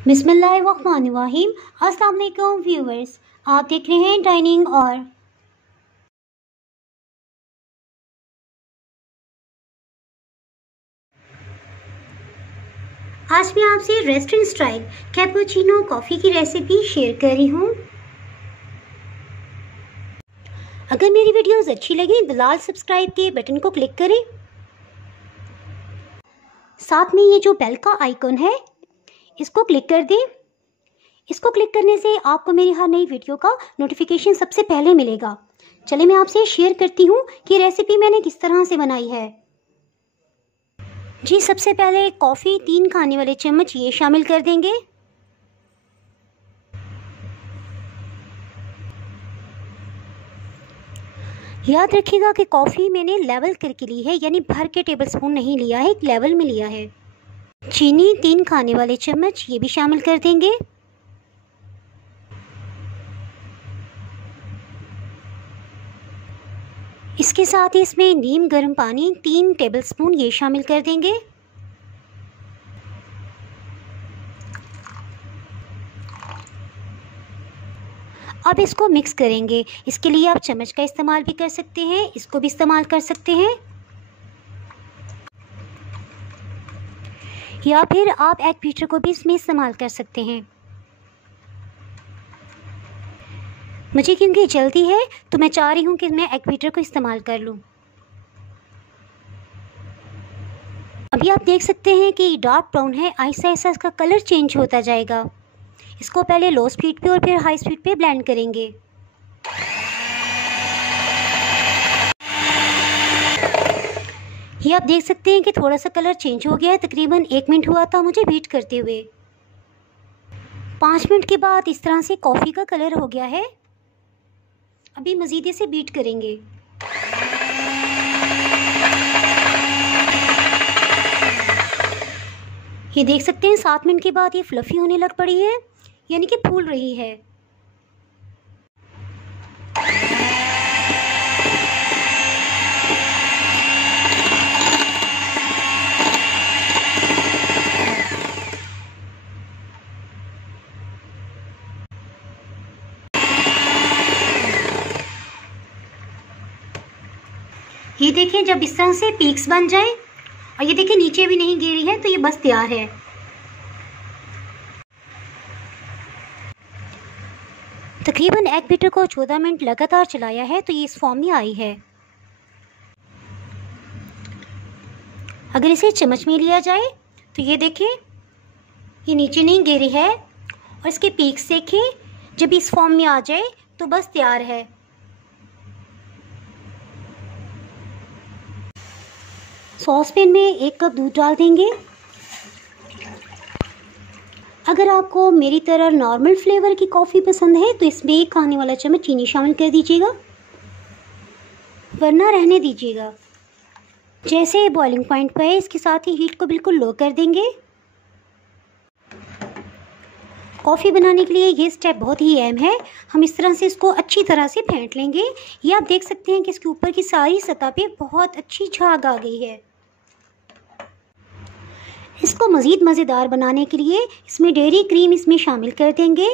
बिस्मिल्लाहिर्रहमानिर्रहीम। अस्सलाम वालेकुम व्यूवर्स, आप देख रहे हैं डाइनिंग और आज मैं आपसे रेस्टोरेंट स्टाइल कैपुचिनो कॉफ़ी की रेसिपी शेयर कर रही हूँ। अगर मेरी वीडियोस अच्छी लगी तो लाल सब्सक्राइब के बटन को क्लिक करें। साथ में ये जो बेल का आइकन है इसको क्लिक कर दें। इसको क्लिक करने से आपको मेरी हर नई वीडियो का नोटिफिकेशन सबसे पहले मिलेगा। चलिए मैं आपसे शेयर करती हूँ कि रेसिपी मैंने किस तरह से बनाई है। जी, सबसे पहले कॉफ़ी 3 खाने वाले चम्मच ये शामिल कर देंगे। याद रखिएगा कि कॉफ़ी मैंने लेवल करके ली है, यानी भर के टेबल स्पून नहीं लिया है, एक लेवल में लिया है। चीनी 3 खाने वाले चम्मच ये भी शामिल कर देंगे। इसके साथ ही इसमें नीम गर्म पानी 3 टेबलस्पून ये शामिल कर देंगे। अब इसको मिक्स करेंगे। इसके लिए आप चम्मच का इस्तेमाल भी कर सकते हैं, इसको भी इस्तेमाल कर सकते हैं, या फिर आप एग बीटर को भी इसमें इस्तेमाल कर सकते हैं। मुझे क्योंकि जल्दी है तो मैं चाह रही हूँ कि मैं एग बीटर को इस्तेमाल कर लूँ। अभी आप देख सकते हैं कि डार्क ब्राउन है, आहिस्ता आहिस्ता इसका कलर चेंज होता जाएगा। इसको पहले लो स्पीड पे और फिर हाई स्पीड पे ब्लेंड करेंगे। ये आप देख सकते हैं कि थोड़ा सा कलर चेंज हो गया है। तकरीबन 1 मिनट हुआ था मुझे बीट करते हुए। 5 मिनट के बाद इस तरह से कॉफ़ी का कलर हो गया है। अभी मज़ीद इसे बीट करेंगे। ये देख सकते हैं 7 मिनट के बाद ये फ्लफ़ी होने लग पड़ी है, यानी कि फूल रही है। ये देखिए, जब इस तरह से पीक्स बन जाए और ये देखिए नीचे भी नहीं गिरी है तो ये बस तैयार है। तकरीबन एग बीटर को 14 मिनट लगातार चलाया है तो ये इस फॉर्म में आई है। अगर इसे चम्मच में लिया जाए तो ये देखें ये नीचे नहीं गिरी है और इसके पीक्स देखें, जब इस फॉर्म में आ जाए तो बस तैयार है। सॉस पैन में 1 कप दूध डाल देंगे। अगर आपको मेरी तरह नॉर्मल फ्लेवर की कॉफ़ी पसंद है तो इसमें 1 खाने वाला चम्मच चीनी शामिल कर दीजिएगा, वरना रहने दीजिएगा। जैसे बॉइलिंग पॉइंट पर है इसके साथ ही हीट को बिल्कुल लो कर देंगे। कॉफ़ी बनाने के लिए ये स्टेप बहुत ही अहम है। हम इस तरह से इसको अच्छी तरह से फेंट लेंगे। ये आप देख सकते हैं कि इसके ऊपर की सारी सतह पे बहुत अच्छी झाग आ गई है। इसको मज़ीद मज़ेदार बनाने के लिए इसमें डेयरी क्रीम इसमें शामिल कर देंगे।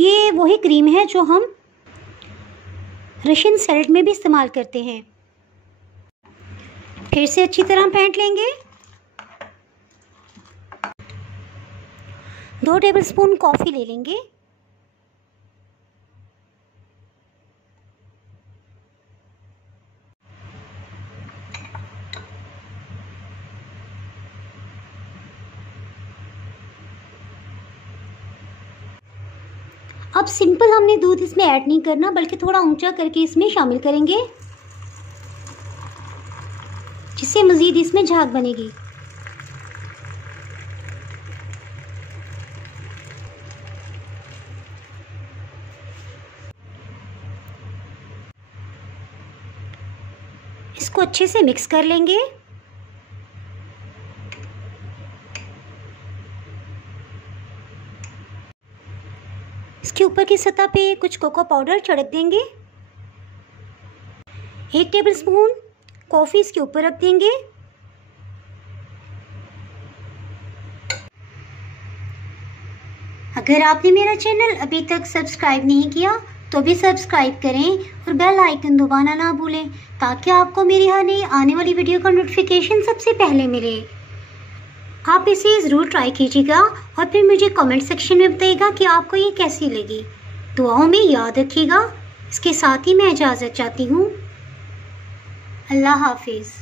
ये वही क्रीम है जो हम रशियन सैलेड में भी इस्तेमाल करते हैं। फिर से अच्छी तरह फेंट लेंगे। 2 टेबलस्पून कॉफ़ी ले लेंगे। अब सिंपल हमने दूध इसमें ऐड नहीं करना, बल्कि थोड़ा ऊंचा करके इसमें शामिल करेंगे, जिससे मज़ीद इसमें झाग बनेगी। इसको अच्छे से मिक्स कर लेंगे। इसके ऊपर की सतह पे कुछ कोको पाउडर छिड़क देंगे। 1 टेबलस्पून कॉफ़ी इसके ऊपर रख देंगे। अगर आपने मेरा चैनल अभी तक सब्सक्राइब नहीं किया तो भी सब्सक्राइब करें और बेल आइकन दबाना ना भूलें, ताकि आपको मेरी हर नई आने वाली वीडियो का नोटिफिकेशन सबसे पहले मिले। आप इसे ज़रूर ट्राई कीजिएगा और फिर मुझे कमेंट सेक्शन में बताइएगा कि आपको ये कैसी लगी। दुआओं में याद रखिएगा। इसके साथ ही मैं इजाज़त चाहती हूँ। अल्लाह हाफिज़।